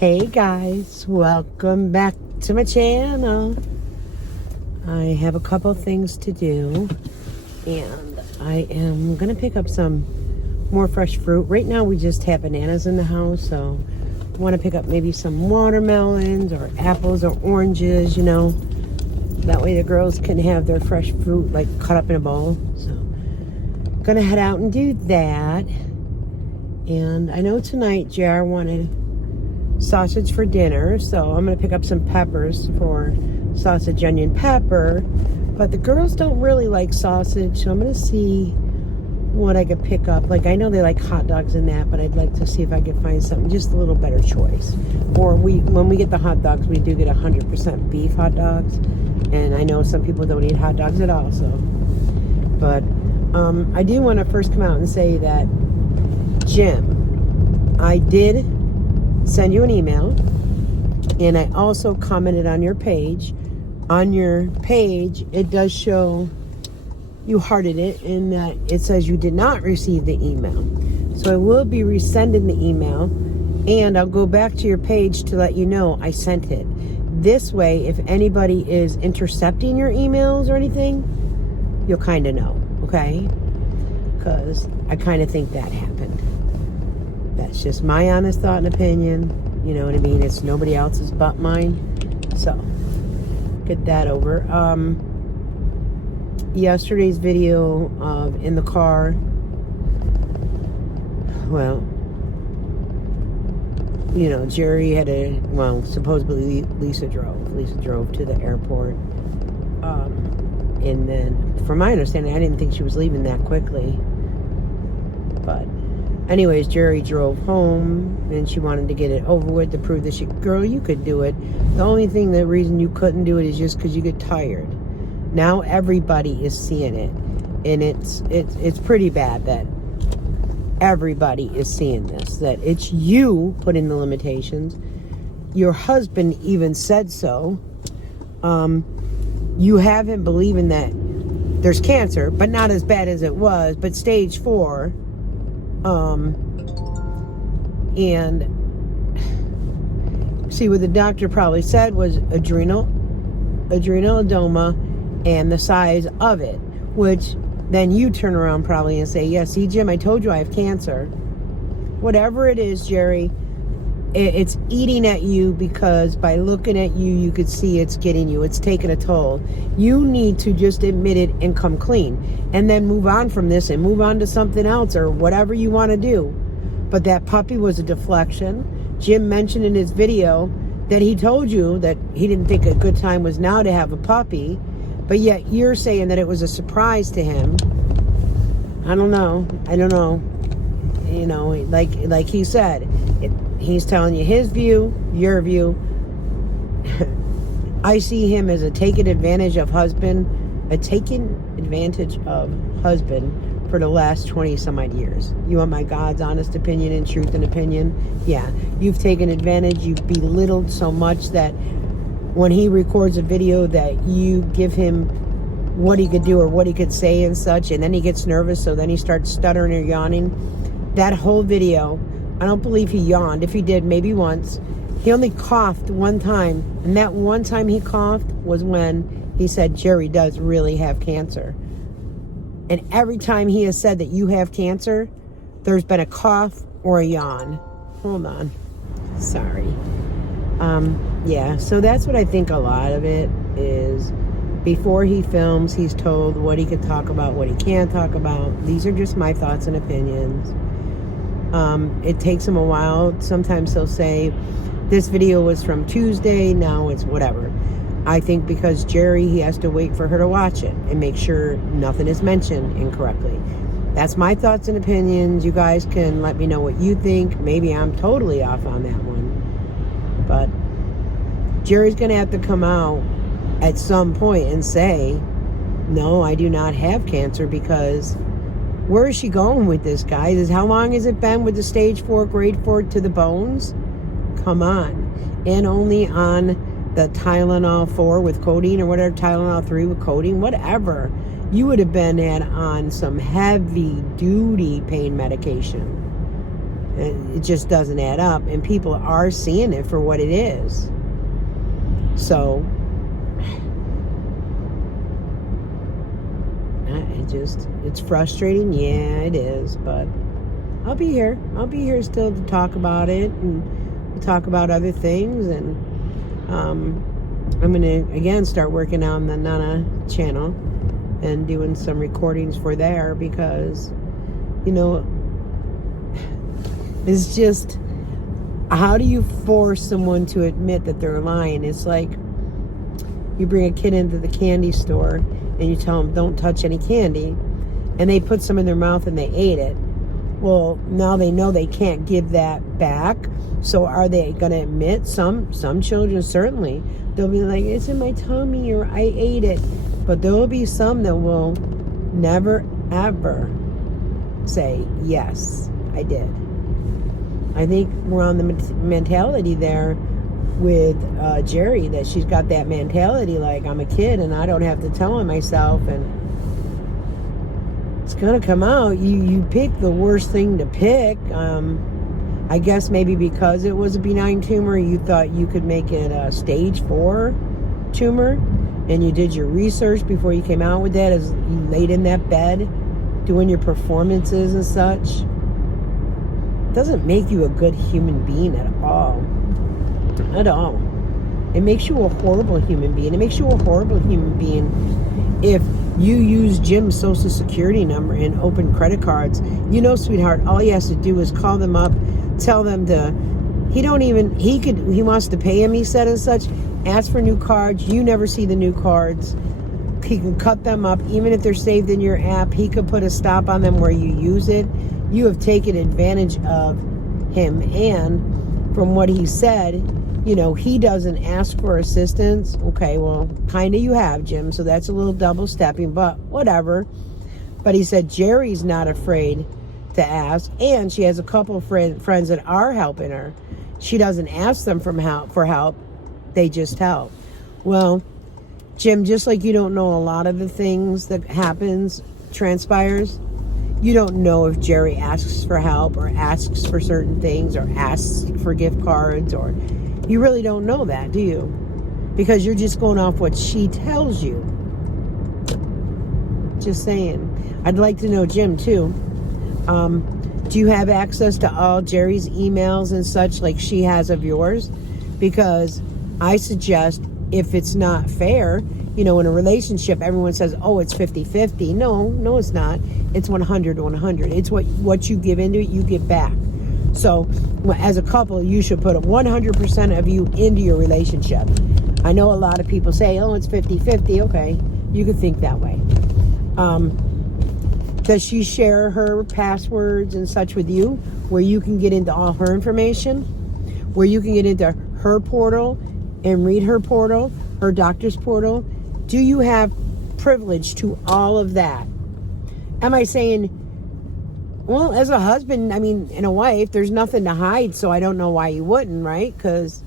Hey guys, welcome back to my channel. I have a couple things to do and I am gonna pick up some more fresh fruit. Right now we just have bananas in the house, so I want to pick up maybe some watermelons or apples or oranges, you know, that way the girls can have their fresh fruit like cut up in a bowl. So gonna head out and do that. And I know tonight JR wanted sausage for dinner, so I'm gonna pick up some peppers for sausage, onion, pepper. But the girls don't really like sausage, so I'm gonna see what I could pick up. Like, I know they like hot dogs and that, but I'd like to see if I could find something just a little better choice. Or when we get the hot dogs, we do get 100% beef hot dogs, and I know some people don't eat hot dogs at all. So, but I do want to first come out and say that, Jim, I did send you an email, and I also commented on your page. On your page, it does show you hearted it, and that it says you did not receive the email. So I will be resending the email, and I'll go back to your page to let you know I sent it. This way, if anybody is intercepting your emails or anything, you'll kind of know, okay? Because I kind of think that happened. That's just my honest thought and opinion. You know what I mean? It's nobody else's but mine. So, get that over. Yesterday's video of in the car, well, you know, Jeri had supposedly Lisa drove to the airport. And then, from my understanding, I didn't think she was leaving that quickly. But anyways, Jeri drove home, and she wanted to get it over with to prove that girl, you could do it. The reason you couldn't do it is just because you get tired. Now everybody is seeing it, and it's pretty bad that everybody is seeing this, that it's you putting the limitations. Your husband even said so. You have him believing that there's cancer, but not as bad as it was, but stage 4. And see, what the doctor probably said was adrenal-adoma and the size of it, which then you turn around probably and say, yeah, see, Jim, I told you I have cancer. Whatever it is, Jeri, it's eating at you, because by looking at you, you could see it's getting you. It's taking a toll. You need to just admit it and come clean, and then move on from this and move on to something else or whatever you want to do. But that puppy was a deflection. Jim mentioned in his video that he told you that he didn't think a good time was now to have a puppy, but yet you're saying that it was a surprise to him. I don't know. You know, like he said, he's telling you his view, your view. I see him as a taking advantage of husband for the last 20 some odd years. You want my God's honest opinion and truth and opinion? Yeah, you've taken advantage. You've belittled so much that when he records a video that you give him what he could do or what he could say and such, and then he gets nervous, so then he starts stuttering or yawning. That whole video, I don't believe he yawned. If he did, maybe once. He only coughed one time, and that one time he coughed was when he said Jeri does really have cancer. And every time he has said that you have cancer, there's been a cough or a yawn. Hold on. Sorry. Yeah, so that's what I think a lot of it is. Before he films, he's told what he could talk about, what he can't talk about. These are just my thoughts and opinions. It takes him a while. Sometimes he'll say, this video was from Tuesday, now it's whatever. I think because Jeri, he has to wait for her to watch it and make sure nothing is mentioned incorrectly. That's my thoughts and opinions. You guys can let me know what you think. Maybe I'm totally off on that one. But Jeri's going to have to come out at some point and say, no, I do not have cancer, because where is she going with this, guys? How long has it been with the stage 4, grade 4 to the bones? Come on. And only on the Tylenol 4 with codeine, or whatever, Tylenol 3 with codeine, whatever. You would have been on some heavy duty pain medication. It just doesn't add up, and people are seeing it for what it is. So it's frustrating. Yeah, it is, but I'll be here still to talk about it, and we'll talk about other things. And I'm gonna again start working on the Nana channel and doing some recordings for there, because it's just, how do you force someone to admit that they're lying? It's like you bring a kid into the candy store and you tell them don't touch any candy, and they put some in their mouth and they ate it. Well, now they know they can't give that back. So are they going to admit? Some children, certainly, they'll be like, it's in my tummy, or I ate it. But there will be some that will never, ever say, yes, I did. I think we're on the mentality there with Jeri, that she's got that mentality like, I'm a kid and I don't have to tell on myself, and it's gonna come out. You pick the worst thing to pick. I guess maybe because it was a benign tumor, you thought you could make it a stage 4 tumor, and you did your research before you came out with that, as you laid in that bed doing your performances and such. It doesn't make you a good human being at all. At all. It makes you a horrible human being. It makes you a horrible human being if you use Jim's social security number and open credit cards. Sweetheart, all he has to do is call them up, tell them to, he wants to pay him, he said, and such, ask for new cards. You never see the new cards. He can cut them up. Even if they're saved in your app, he could put a stop on them where you use it. You have taken advantage of him. And from what he said, he doesn't ask for assistance. Okay, well, kind of you have, Jim, so that's a little double stepping, but whatever. But he said Jeri's not afraid to ask, and she has a couple of friends that are helping her. She doesn't ask them for help. They just help. Well, Jim, just like you don't know a lot of the things that transpires, you don't know if Jeri asks for help or asks for certain things or asks for gift cards, or you really don't know that, do you? Because you're just going off what she tells you. Just saying. I'd like to know, Jim, too. Do you have access to all Jeri's emails and such like she has of yours? Because I suggest, if it's not fair, in a relationship, everyone says, oh, it's 50-50. No, it's not. It's 100-100. It's what you give into it, you give back. So as a couple, you should put 100% of you into your relationship. I know a lot of people say, oh, it's 50-50. Okay, you could think that way. Does she share her passwords and such with you, where you can get into all her information, where you can get into her portal and read her portal, her doctor's portal? Do you have privilege to all of that? Am I saying, well, as a husband, and a wife, there's nothing to hide, so I don't know why you wouldn't, right? Because,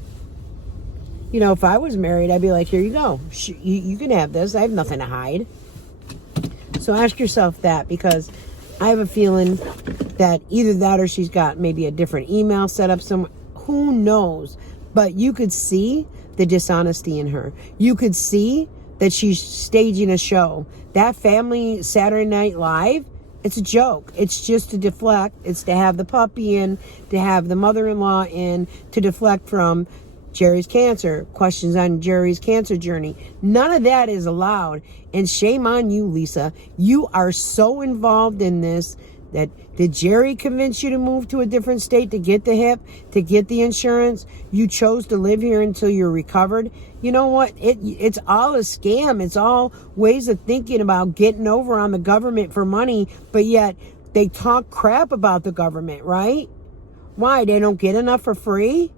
if I was married, I'd be like, here you go. You can have this. I have nothing to hide. So ask yourself that, because I have a feeling that either that or she's got maybe a different email set up somewhere. Who knows? But you could see the dishonesty in her. You could see that she's staging a show. That family Saturday Night Live, it's a joke. It's just to deflect. It's to have the puppy in, to have the mother-in-law in, to deflect from Jeri's cancer, questions on Jeri's cancer journey. None of that is allowed. And shame on you, Lisa. You are so involved in this. That did Jeri convince you to move to a different state to get the hip, to get the insurance? You chose to live here until you're recovered. You know what? It's all a scam. It's all ways of thinking about getting over on the government for money, but yet they talk crap about the government, right? Why? They don't get enough for free?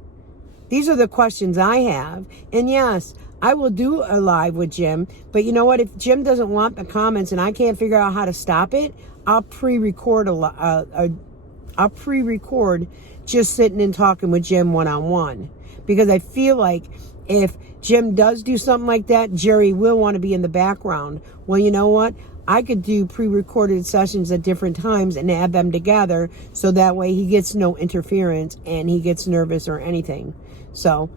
These are the questions I have. And yes, I will do a live with Jim, but you know what? If Jim doesn't want the comments and I can't figure out how to stop it, I'll pre-record I'll pre-record just sitting and talking with Jim one-on-one, because I feel like if Jim does do something like that, Jeri will want to be in the background. Well, you know what? I could do pre-recorded sessions at different times and add them together so that way he gets no interference and he gets nervous or anything. So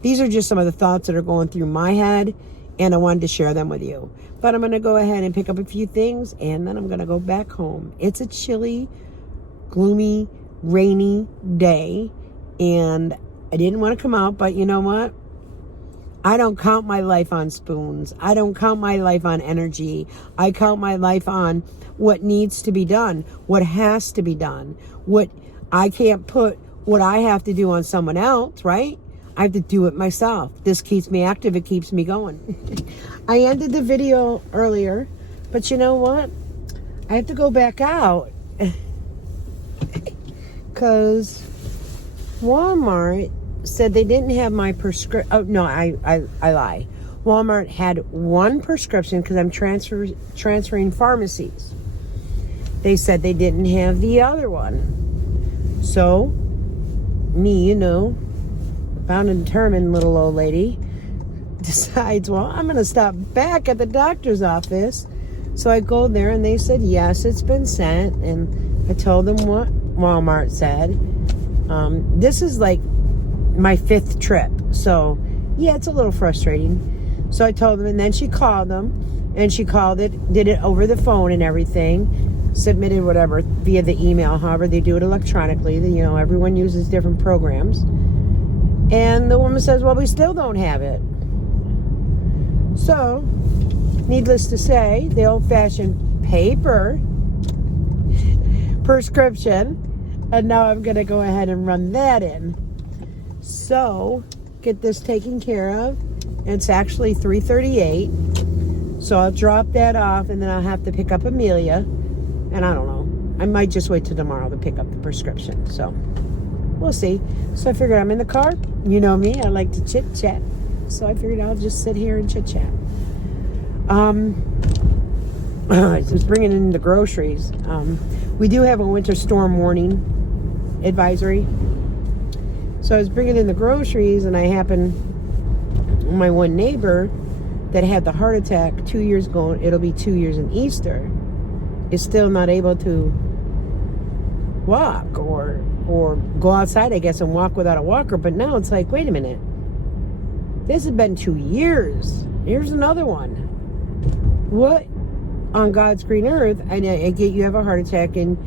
these are just some of the thoughts that are going through my head, and I wanted to share them with you. But I'm going to go ahead and pick up a few things, and then I'm going to go back home. It's a chilly, gloomy, rainy day, and I didn't want to come out, but you know what? I don't count my life on spoons. I don't count my life on energy. I count my life on what needs to be done, what has to be done, what I can't put what I have to do on someone else, right? I have to do it myself. This keeps me active. It keeps me going. I ended the video earlier, but you know what? I have to go back out because Walmart said they didn't have my prescription. Oh, no, I lie. Walmart had one prescription because I'm transferring pharmacies. They said they didn't have the other one. So, me, you know, bound and determined little old lady, decides, well, I'm going to stop back at the doctor's office. So I go there and they said, yes, it's been sent. And I told them what Walmart said. This is like my 5th trip. So, yeah, it's a little frustrating. So I told them, and then she called them, and she called it, did it over the phone and everything, submitted whatever via the email. However, they do it electronically. You know, everyone uses different programs. And the woman says, well, we still don't have it. So, needless to say, the old-fashioned paper prescription, and now I'm going to go ahead and run that in. So, get this taken care of. It's actually 3:38. So I'll drop that off, and then I'll have to pick up Amelia. And I don't know. I might just wait till tomorrow to pick up the prescription. So, we'll see. So I figured I'm in the car. You know me. I like to chit-chat. So I figured I'll just sit here and chit-chat. I was bringing in the groceries. We do have a winter storm warning advisory. So I was bringing in the groceries, and I happened, my one neighbor that had the heart attack 2 years ago, it'll be 2 years in Easter, is still not able to walk or go outside, I guess, and walk without a walker. But now it's like, wait a minute. This has been 2 years. Here's another one. What on God's green earth? I get you have a heart attack, and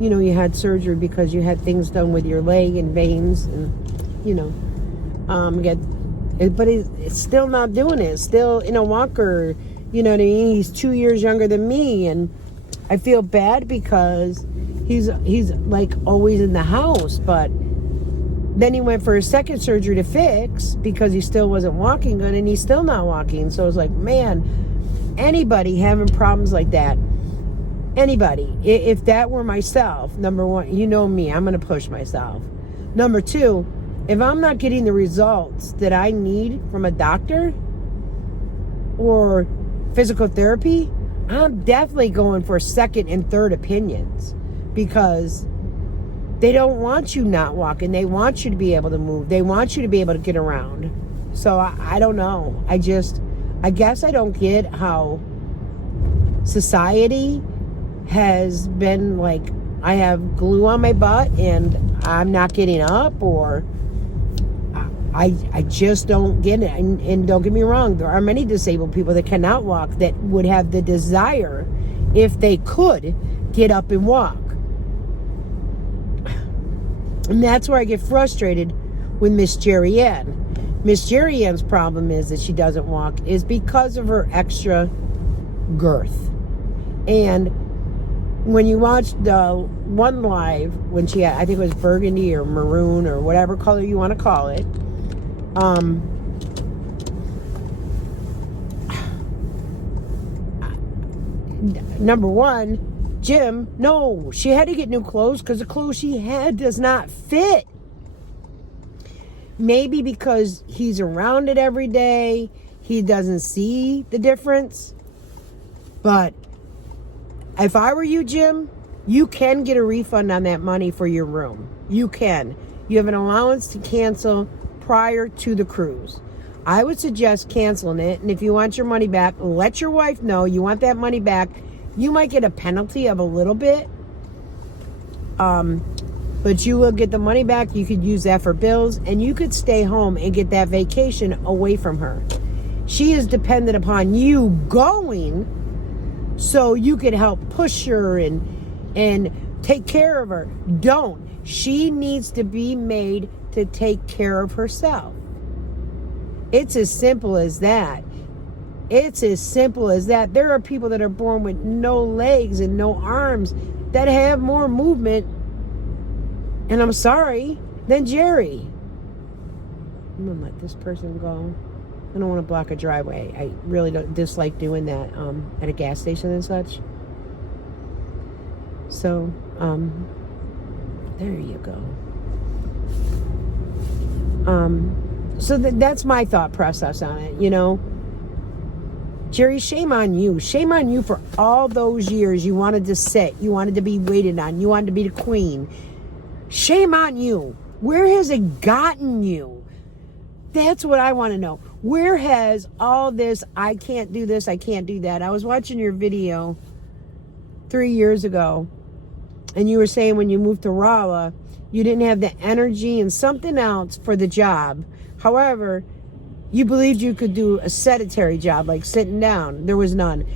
you know you had surgery because you had things done with your leg and veins, and you know, but it's still not doing it. It's still in a walker. You know what I mean? He's 2 years younger than me, and I feel bad because he's like always in the house. But then he went for a second surgery to fix because he still wasn't walking good, and he's still not walking. So it's like, man. Anybody having problems like that, anybody, if that were myself, number one, you know me, I'm going to push myself. Number two, if I'm not getting the results that I need from a doctor or physical therapy, I'm definitely going for second and third opinions, because they don't want you not walking. They want you to be able to move. They want you to be able to get around. So I don't know. I guess I don't get how society has been like, I have glue on my butt and I'm not getting up, or I just don't get it. And don't get me wrong, there are many disabled people that cannot walk that would have the desire, if they could, get up and walk. And that's where I get frustrated with Miss Jeri Ann. Miss Jeri Ann's problem is that she doesn't walk is because of her extra girth. And when you watch the one live, when she had, I think it was burgundy or maroon or whatever color you want to call it, number one, Jim, no, she had to get new clothes because the clothes she had does not fit. Maybe because he's around it every day, he doesn't see the difference. But if I were you, Jim, you can get a refund on that money for your room. You can. You have an allowance to cancel prior to the cruise. I would suggest canceling it. And if you want your money back, let your wife know you want that money back. You might get a penalty of a little bit, but you will get the money back. You could use that for bills, and you could stay home and get that vacation away from her. She is dependent upon you going so you could help push her and take care of her. Don't. She needs to be made to take care of herself. It's as simple as that. It's as simple as that. There are people that are born with no legs and no arms that have more movement, and I'm sorry, than Jeri. I'm going to let this person go. I don't want to block a driveway. I really don't dislike doing that at a gas station and such. So, there you go. So that's my thought process on it, you know. Jeri, shame on you. Shame on you for all those years you wanted to sit. You wanted to be waited on. You wanted to be the queen. Shame on you. Where has it gotten you? That's what I want to know. Where has all this, I can't do this, I can't do that. I was watching your video 3 years ago, and you were saying when you moved to Rolla, you didn't have the energy and something else for the job. However, you believed you could do a sedentary job, like sitting down. There was none.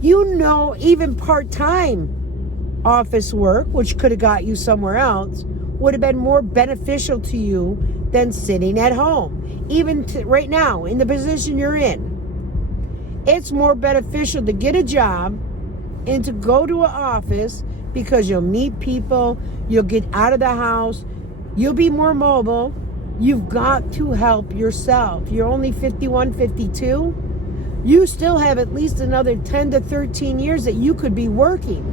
You know, even part-time office work, which could have got you somewhere else, would have been more beneficial to you than sitting at home. Even right now, in the position you're in, it's more beneficial to get a job and to go to an office because you'll meet people, you'll get out of the house, you'll be more mobile. You've got to help yourself. You're only 51, 52. You still have at least another 10 to 13 years that you could be working.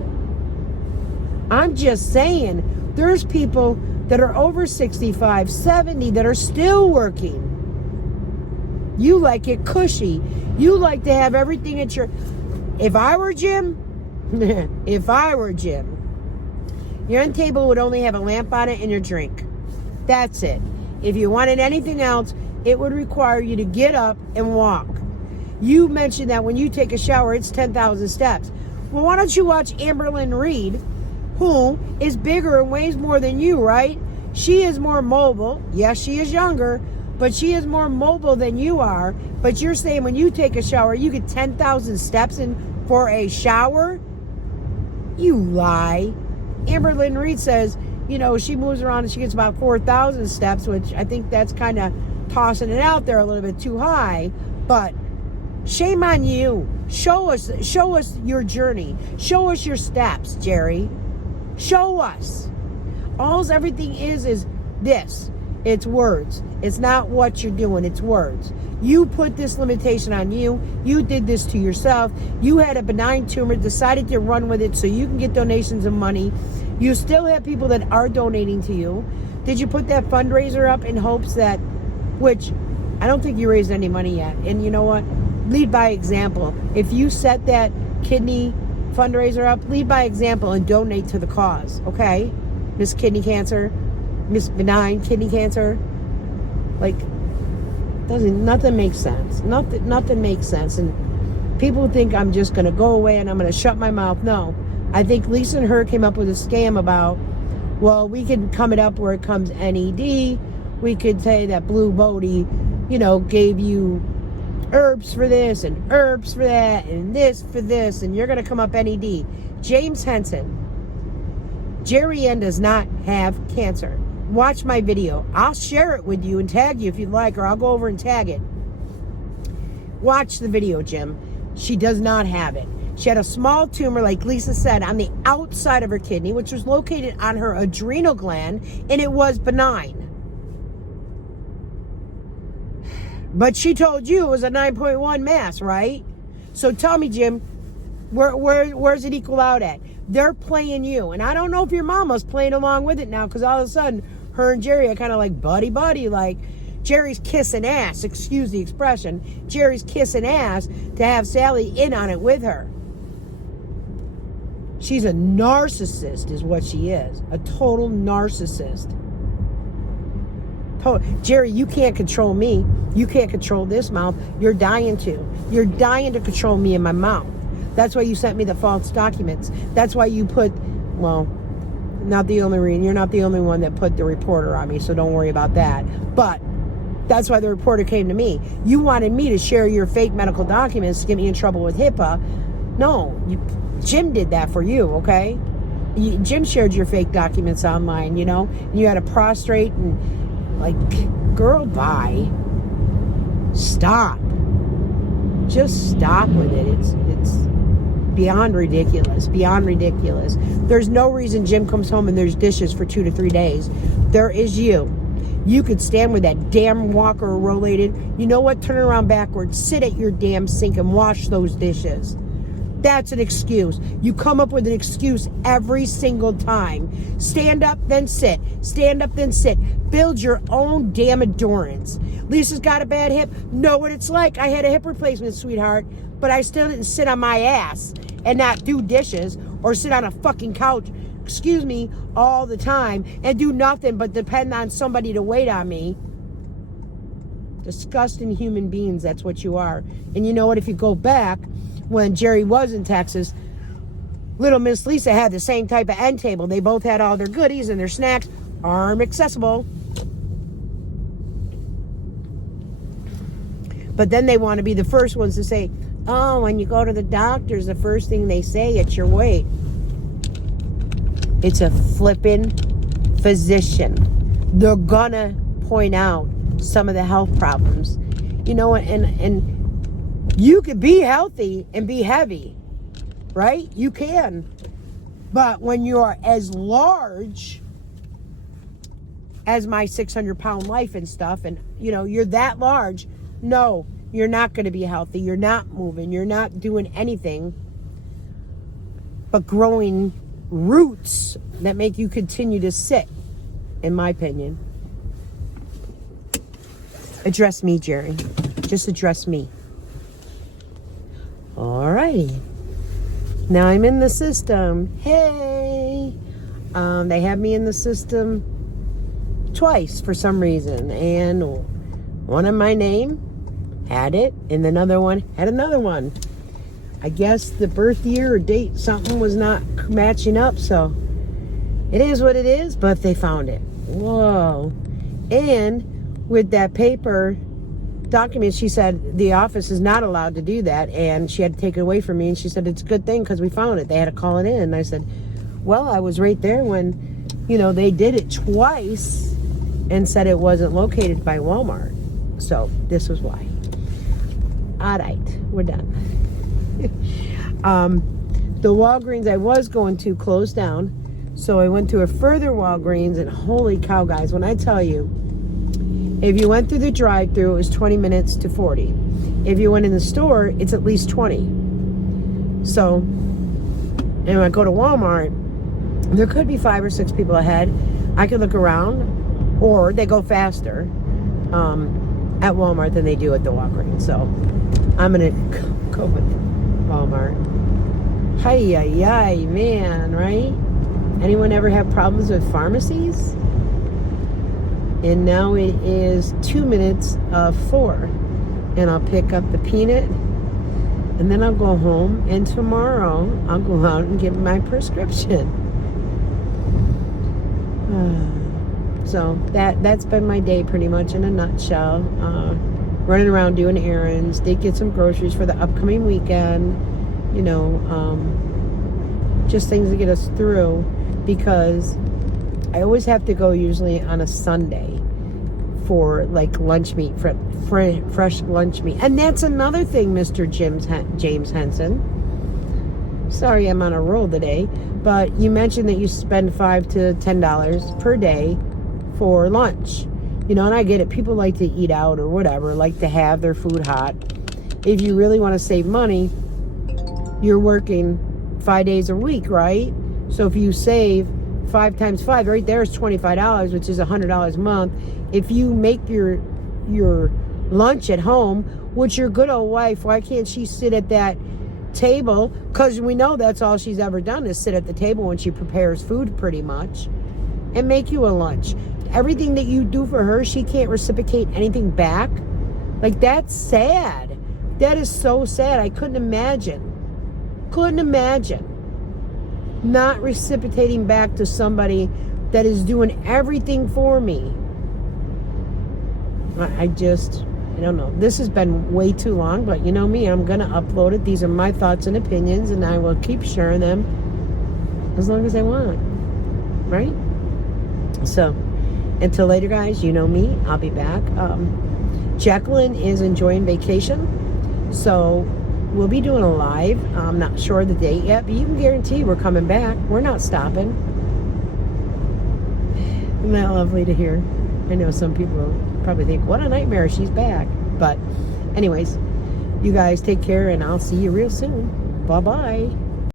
I'm just saying, there's people that are over 65, 70 that are still working. You like it cushy. You like to have everything at your... If I were Jim, your end table would only have a lamp on it and your drink. That's it. If you wanted anything else, it would require you to get up and walk. You mentioned that when you take a shower, it's 10,000 steps. Well, why don't you watch Amberlynn Reed, who is bigger and weighs more than you, right? She is more mobile. Yes, she is younger, but she is more mobile than you are. But you're saying when you take a shower, you get 10,000 steps in for a shower? You lie. Amberlynn Reed says, you know, she moves around and she gets about 4,000 steps, which I think that's kind of tossing it out there a little bit too high. But shame on you. Show us your journey. Show us your steps, Jeri. Show us. Everything is this. It's words. It's not what you're doing. It's words. You put this limitation on you. You did this to yourself. You had a benign tumor, decided to run with it so you can get donations of money. You still have people that are donating to you. Did you put that fundraiser up in hopes that, which I don't think you raised any money yet. And you know what? Lead by example. If you set that kidney fundraiser up, lead by example and donate to the cause, okay? Miss Kidney Cancer, Miss Benign Kidney Cancer. Like, nothing makes sense. Nothing makes sense. And people think I'm just going to go away and I'm going to shut my mouth. No. I think Lisa and her came up with a scam about, well, we can come it up where it comes NED. We could say that Blue Bodie, you know, gave you herbs for this and herbs for that and this for this, and you're going to come up NED. James Henson. Jeri Ann does not have cancer. Watch my video. I'll share it with you and tag you if you'd like, or I'll go over and tag it. Watch the video, Jim. She does not have it. She had a small tumor, like Lisa said, on the outside of her kidney, which was located on her adrenal gland, and it was benign. But she told you it was a 9.1 mass, right? So tell me, Jim, where's it equal out at? They're playing you. And I don't know if your mama's playing along with it now, because all of a sudden, her and Jeri are kind of like buddy-buddy, like Jeri's kissing ass, excuse the expression. Jeri's kissing ass to have Sally in on it with her. She's a narcissist is what she is. A total narcissist. Jeri, you can't control me. You can't control this mouth. You're dying to. You're dying to control me in my mouth. That's why you sent me the false documents. That's why you put, well, not the only reason. You're not the only one that put the reporter on me, so don't worry about that. But that's why the reporter came to me. You wanted me to share your fake medical documents to get me in trouble with HIPAA. No, Jim did that for you, okay? Jim shared your fake documents online, and you had to prostrate and, like, girl, bye. Stop. Just stop with it. It's beyond ridiculous. There's no reason Jim comes home and there's dishes for 2 to 3 days. There is you. You could stand with that damn walker rollated. You know what? Turn around backwards. Sit at your damn sink and wash those dishes. That's an excuse. You come up with an excuse every single time. Stand up, then sit. Stand up, then sit. Build your own damn endurance. Lisa's got a bad hip. Know what it's like. I had a hip replacement, sweetheart, but I still didn't sit on my ass and not do dishes or sit on a fucking couch, all the time and do nothing but depend on somebody to wait on me. Disgusting human beings, that's what you are. And you know what? If you go back, when Jeri was in Texas, little Miss Lisa had the same type of end table. They both had all their goodies and their snacks, arm accessible. But then they want to be the first ones to say, oh, when you go to the doctors, the first thing they say, it's your weight. It's a flippin' physician. They're gonna point out some of the health problems. And you could be healthy and be heavy, right? You can. But when you're as large as my 600-pound life and stuff, and, you're that large, no, you're not going to be healthy. You're not moving. You're not doing anything but growing roots that make you continue to sit, in my opinion. Address me, Jeri. Just address me. Alrighty. Now I'm in the system. Hey! They have me in the system twice for some reason. And one of my name had it, and another one had another one. I guess the birth year or date, something was not matching up, so it is what it is, but they found it. Whoa. And with that paper document, she said the office is not allowed to do that, and she had to take it away from me, and she said it's a good thing because we found it. They had to call it in. And I said, well, I was right there when, they did it twice and said it wasn't located by Walmart. So this was why. All right, we're done. The Walgreens I was going to closed down, so I went to a further Walgreens, and holy cow, guys, when I tell you, if you went through the drive-thru, it was 20 minutes to 40. If you went in the store, it's at least 20. So, and when I go to Walmart, there could be 5 or 6 people ahead. I could look around, or they go faster at Walmart than they do at the Walgreens. So, I'm going to go with Walmart. Hi, man, right? Anyone ever have problems with pharmacies? And now it is 2 minutes of 4. And I'll pick up the peanut. And then I'll go home. And tomorrow, I'll go out and get my prescription. So that's been my day pretty much in a nutshell. Running around doing errands. Did get some groceries for the upcoming weekend. Just things to get us through. Because I always have to go usually on a Sunday for like lunch meat, fresh lunch meat. And that's another thing, Mr. James Henson. Sorry, I'm on a roll today. But you mentioned that you spend $5 to $10 per day for lunch. And I get it. People like to eat out or whatever, like to have their food hot. If you really want to save money, you're working 5 days a week, right? So if you save 5 times 5, right there is $25, which is $100 a month. If you make your lunch at home, which your good old wife, why can't she sit at that table? Because we know that's all she's ever done is sit at the table when she prepares food pretty much and make you a lunch. Everything that you do for her, she can't reciprocate anything back. Like, that's sad. That is so sad. I couldn't imagine. Couldn't imagine not reciprocating back to somebody that is doing everything for me. I don't know. This has been way too long, but you know me, I'm going to upload it. These are my thoughts and opinions, and I will keep sharing them as long as I want. Right? So, until later, guys, you know me. I'll be back. Jacqueline is enjoying vacation, so we'll be doing a live. I'm not sure of the date yet, but you can guarantee we're coming back. We're not stopping. Isn't that lovely to hear? I know some people probably think, what a nightmare, she's back. But anyways, you guys take care, and I'll see you real soon. Bye-bye.